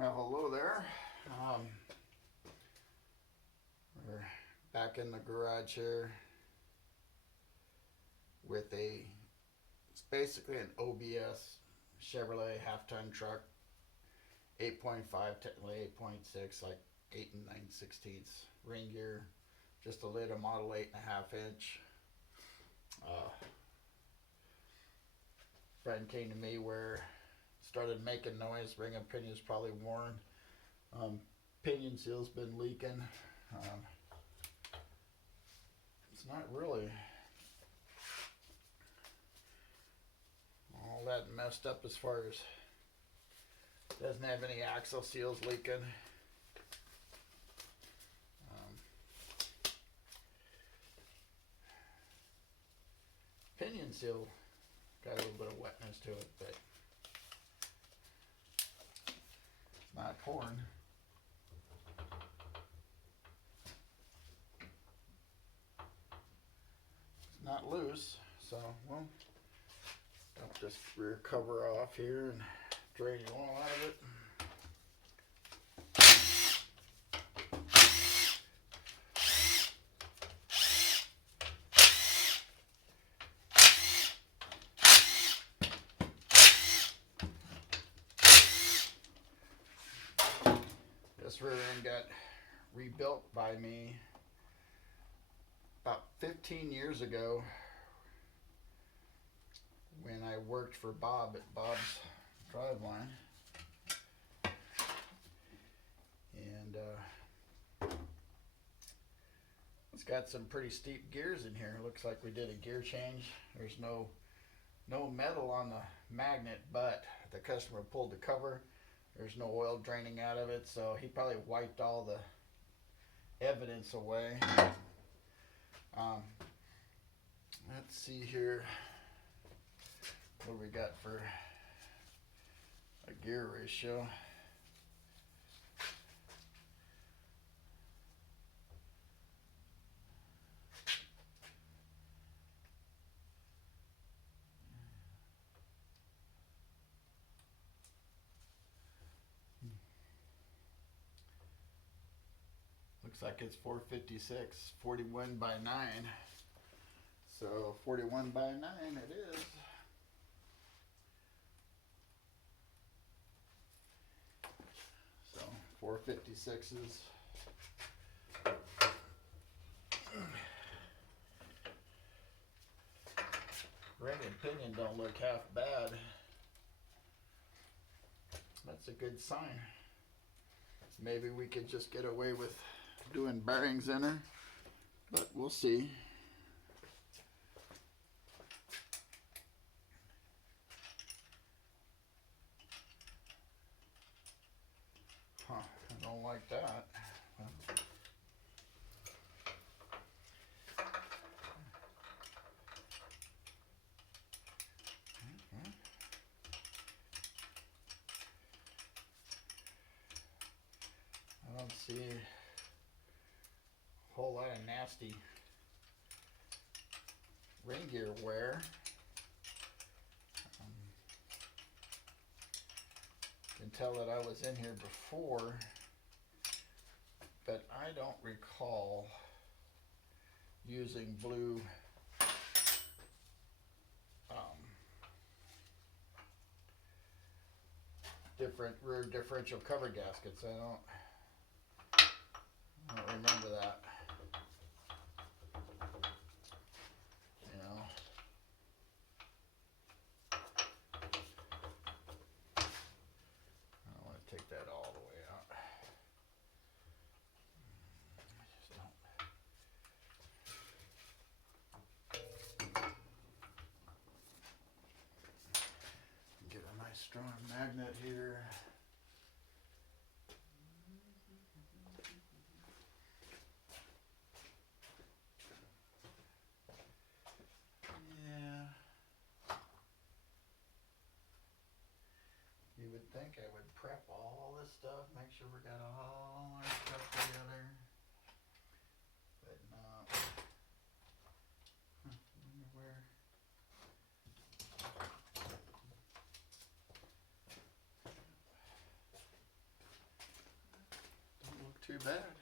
Well, hello there. We're back in the garage here with it's basically an OBS Chevrolet half-ton truck, 8.5, technically 8.6, like 8 and 9/16 ring gear, just a lid, a model 8.5 inch. Friend came to me where started making noise, ring and pinion's probably worn. Pinion seal's been leaking. It's not really all that messed up as far as doesn't have any axle seals leaking. Pinion seal got a little bit of wetness to it, but it's not torn. It's not loose, so well, I'll just rear cover off here and drain the oil out of it. This rear end got rebuilt by me about 15 years ago when I worked for Bob at Bob's Driveline. And it's got some pretty steep gears in here. It looks like we did a gear change. There's no metal on the magnet, but the customer pulled the cover. There's no oil draining out of it, so he probably wiped all the evidence away. Let's see here what we got for a gear ratio. Looks like it's 456, 41 by 9. So 41 by 9 it is. So 456s. Ring and pinion don't look half bad. That's a good sign. Maybe we could just get away with doing bearings in her, but we'll see. Huh, I don't like that. I don't see a whole lot of nasty ring gear wear. Can tell that I was in here before, but I don't recall using blue different rear differential cover gaskets. I don't remember that. You know. I don't want to take that all the way out. Get a nice strong magnet here. Yeah. You would think I would prep all this stuff, make sure we got all our stuff together. But no. Wonder where. too bad.